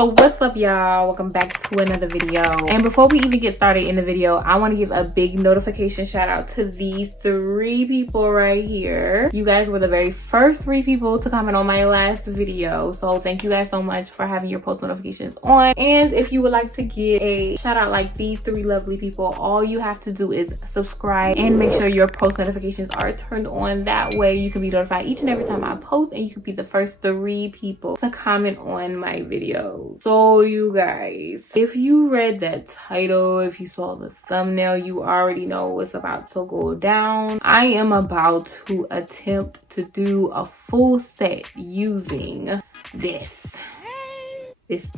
So what's up, y'all? Welcome back to another video. And before we even get started in the video, I want to give a big notification shout out to these 3 people right here. You guys were the very first 3 people to comment on my last video, so thank you guys so much for having your post notifications on. And if you would like to get a shout out like these 3 lovely people, all you have to do is subscribe and make sure your post notifications are turned on. That way you can be notified each and every time I post, and you can be the first 3 people to comment on my video. So you guys, if you read that title, if you saw the thumbnail, you already know what's about to go down. I am about to attempt to do a full set using this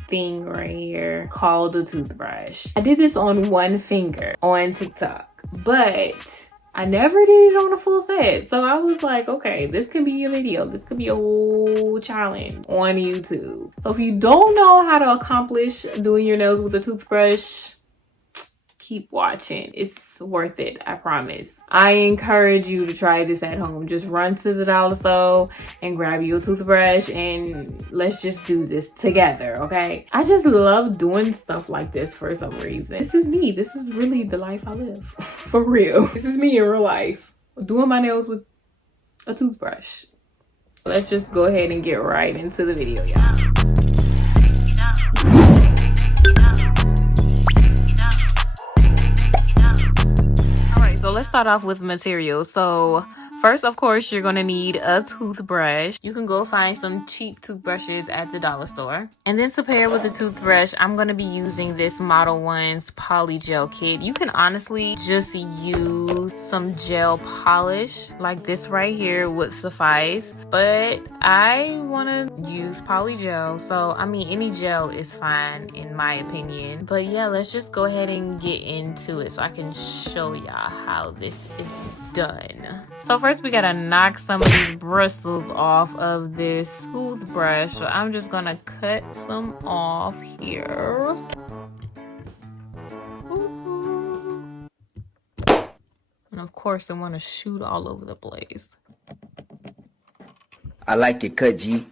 thing right here called a toothbrush. I did this on one finger on TikTok, but I never did it on a full set. So I was like, okay, this could be a video. This could be a whole challenge on YouTube. So if you don't know how to accomplish doing your nails with a toothbrush, keep watching. It's worth it, I promise. I encourage you to try this at home. Just run to the dollar store and grab you a toothbrush and let's just do this together, okay? I just love doing stuff like this for some reason. This is me. This is really the life I live. For real. This is me in real life. Doing my nails with a toothbrush. Let's just go ahead and get right into the video, y'all. So let's start off with materials. So first, of course, you're gonna need a toothbrush. You can go find some cheap toothbrushes at the dollar store. And then to pair with the toothbrush, I'm gonna be using this Model 1's polygel kit. You can honestly just use some gel polish like this right here would suffice. But I wanna use polygel. So, I mean, any gel is fine in my opinion. But yeah, let's just go ahead and get into it so I can show y'all how this is done. So first we gotta knock some of these bristles off of this toothbrush. So I'm just gonna cut some off here. Ooh. And of course I wanna shoot all over the place. I like it cut, G.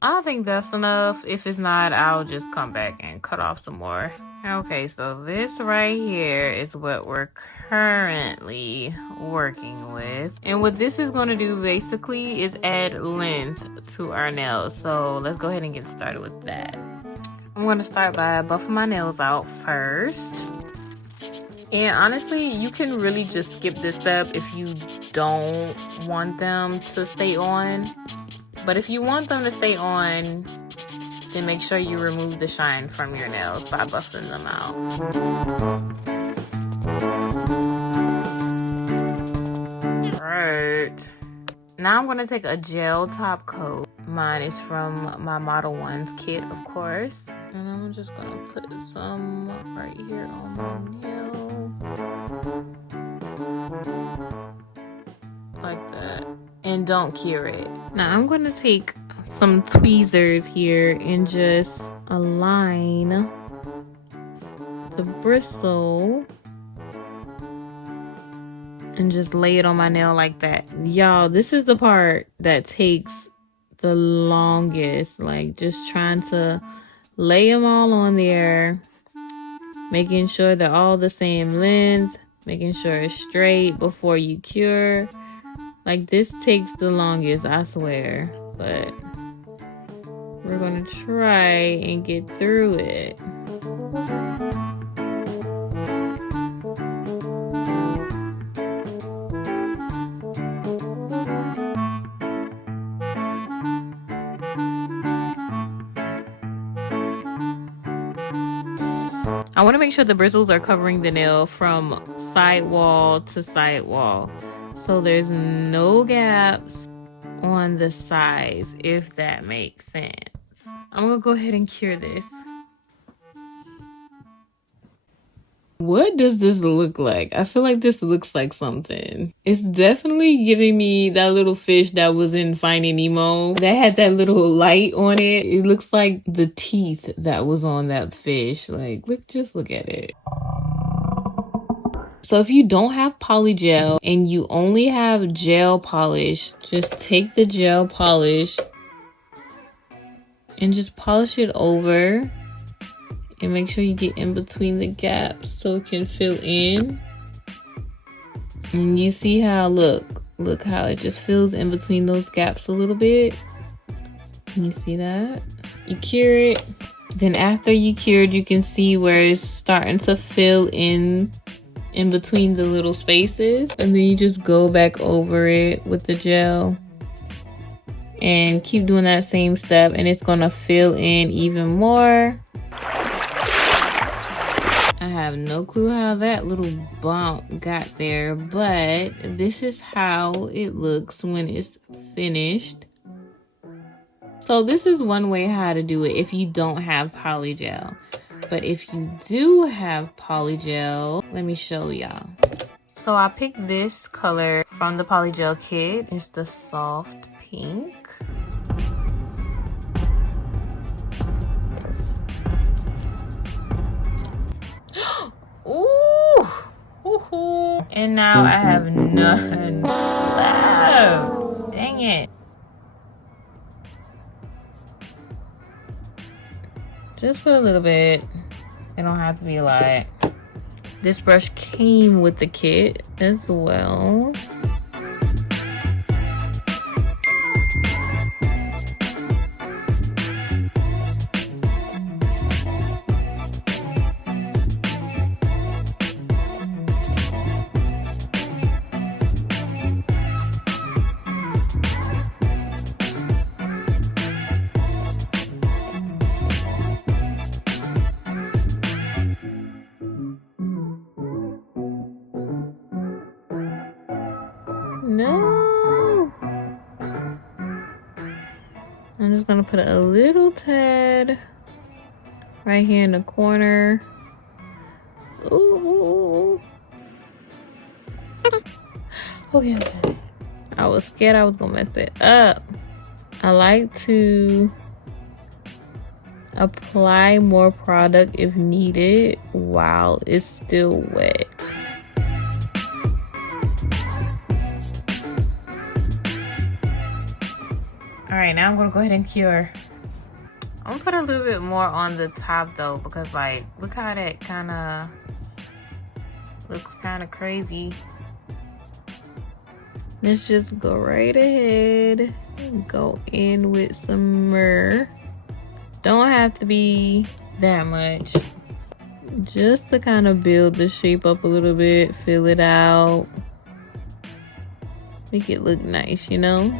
I think that's enough. If it's not, I'll just come back and cut off some more. Okay, so this right here is what we're currently working with. And what this is going to do basically is add length to our nails. So let's go ahead and get started with that. I'm going to start by buffing my nails out first. And honestly, you can really just skip this step if you don't want them to stay on. But if you want them to stay on, then make sure you remove the shine from your nails by buffing them out. Alright. Now I'm going to take a gel top coat. Mine is from my Model 1's kit, of course. And I'm just going to put some right here on my nail. Like that. And don't cure it. Now I'm going to take some tweezers here and just align the bristle and just lay it on my nail like that. Y'all, this is the part that takes the longest, like just trying to lay them all on there, making sure they're all the same length, making sure it's straight before you cure. Like, this takes the longest, I swear, but we're gonna try and get through it. I want to make sure the bristles are covering the nail from sidewall to sidewall, so there's no gaps on the sides, if that makes sense. I'm gonna go ahead and cure this. What does this look like? I feel like this looks like something. It's definitely giving me that little fish that was in Finding Nemo that had that little light on it. It looks like the teeth that was on that fish. Like, just look at it. So if you don't have polygel and you only have gel polish, just take the gel polish and just polish it over. And make sure you get in between the gaps so it can fill in. And you see how, look how it just fills in between those gaps a little bit. Can you see that? You cure it. Then after you cured, you can see where it's starting to fill in between the little spaces. And then you just go back over it with the gel. And keep doing that same step, and it's gonna fill in even more. I have no clue how that little bump got there, but this is how it looks when it's finished. So this is one way how to do it if you don't have polygel. But if you do have polygel, let me show y'all. So I picked this color from the polygel kit. It's the soft pink. Ooh. Ooh. And now I have none left. Dang it. Just put a little bit. It don't have to be a lot. This brush came with the kit as well. No. I'm just gonna put a little tad right here in the corner. Ooh. Okay. I was scared I was gonna mess it up. I like to apply more product if needed while it's still wet. All right, now I'm gonna go ahead and cure. I'm gonna put a little bit more on the top though, because like, look how that kinda looks kinda crazy. Let's just go right ahead and go in with some myrrh. Don't have to be that much. Just to kind of build the shape up a little bit, fill it out. Make it look nice, you know?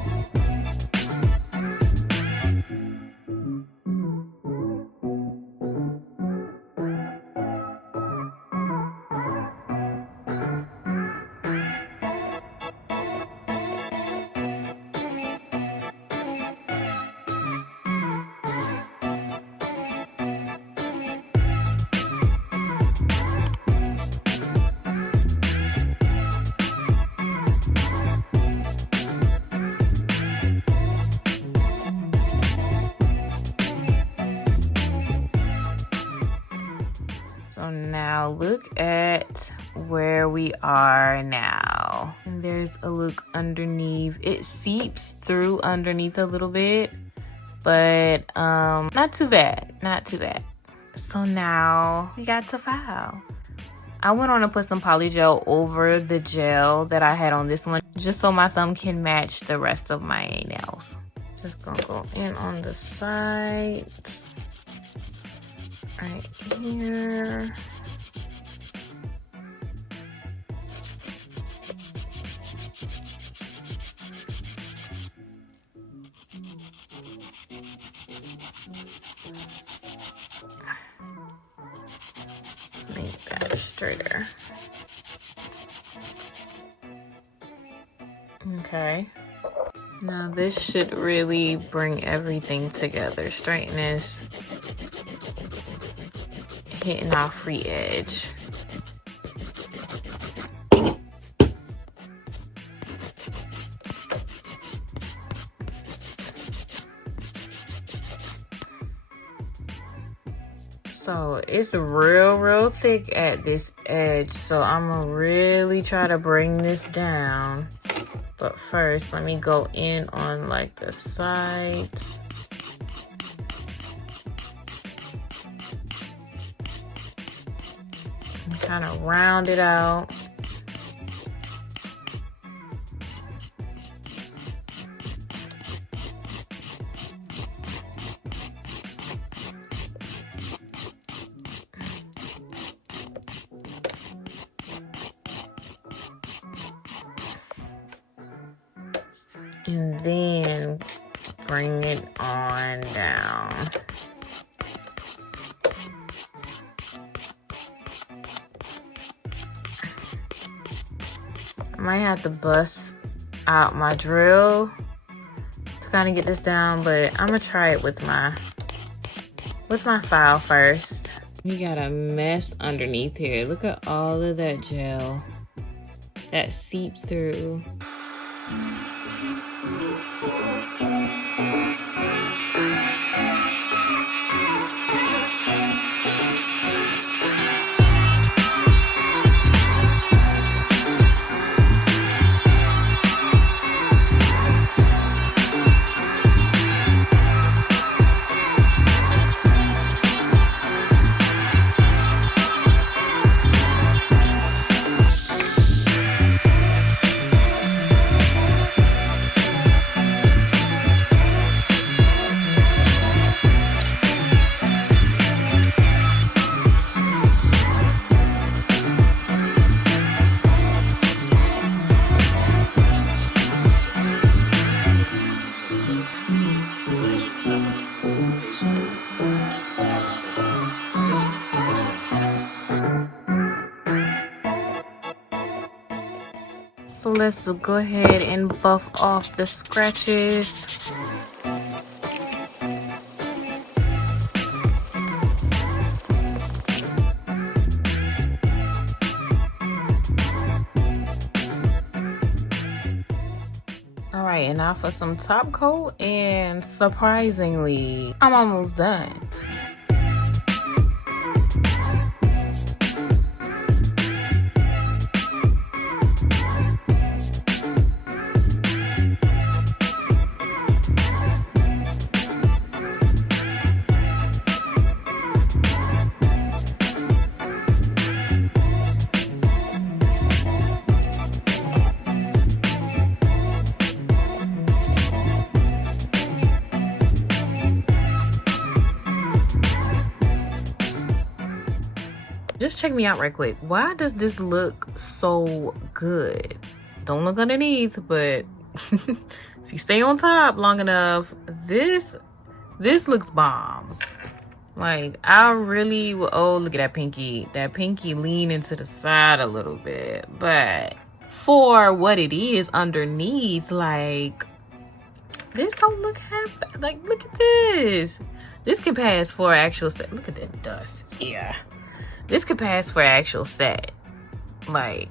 So now look at where we are now. And there's a look underneath. It seeps through underneath a little bit, but not too bad, not too bad. So now we got to file. I went on to put some polygel over the gel that I had on this one, just so my thumb can match the rest of my nails. Just gonna go in on the sides. Right here. Make that straighter. Okay. Now this should really bring everything together. Straighten this. Hitting our free edge. So it's real thick at this edge, so I'm gonna really try to bring this down. But first, let me go in on like the sides. kind of round it out. And then bring it on down. I might have to bust out my drill to kind of get this down, but I'm gonna try it with my file first. We got a mess underneath here. Look at all of that gel that seeped through. So let's go ahead and buff off the scratches. All right, and now for some top coat, and surprisingly, I'm almost done. Just check me out right quick. Why does this look so good? Don't look underneath, but if you stay on top long enough, this looks bomb. Like, I really will. Oh, look at that pinky. That pinky lean into the side a little bit, but for what it is underneath, like, this don't look half bad. Like, look at this. This can pass for an actual set. Look at that dust. Yeah. This could pass for an actual set. Like,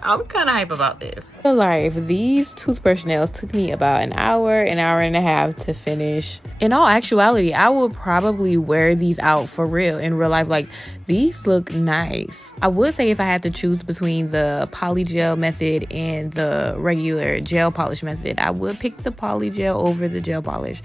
I'm kind of hype about this. Real life, these toothbrush nails took me about an hour and a half to finish. In all actuality, I will probably wear these out for real in real life. Like, these look nice. I would say if I had to choose between the polygel method and the regular gel polish method, I would pick the polygel over the gel polish.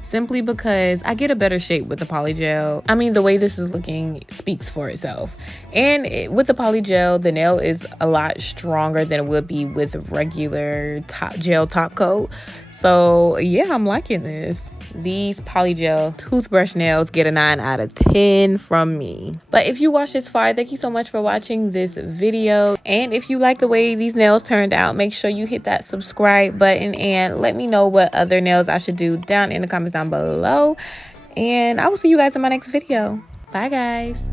Simply because I get a better shape with the polygel. I mean, the way this is looking speaks for itself. And with the polygel, the nail is a lot stronger than it would be with regular gel top coat. So yeah, I'm liking this. These polygel toothbrush nails get a 9 out of 10 from me. But if you watched this far, thank you so much for watching this video. And if you like the way these nails turned out, make sure you hit that subscribe button and let me know what other nails I should do down in the comments down below. And I will see you guys in my next video. Bye guys.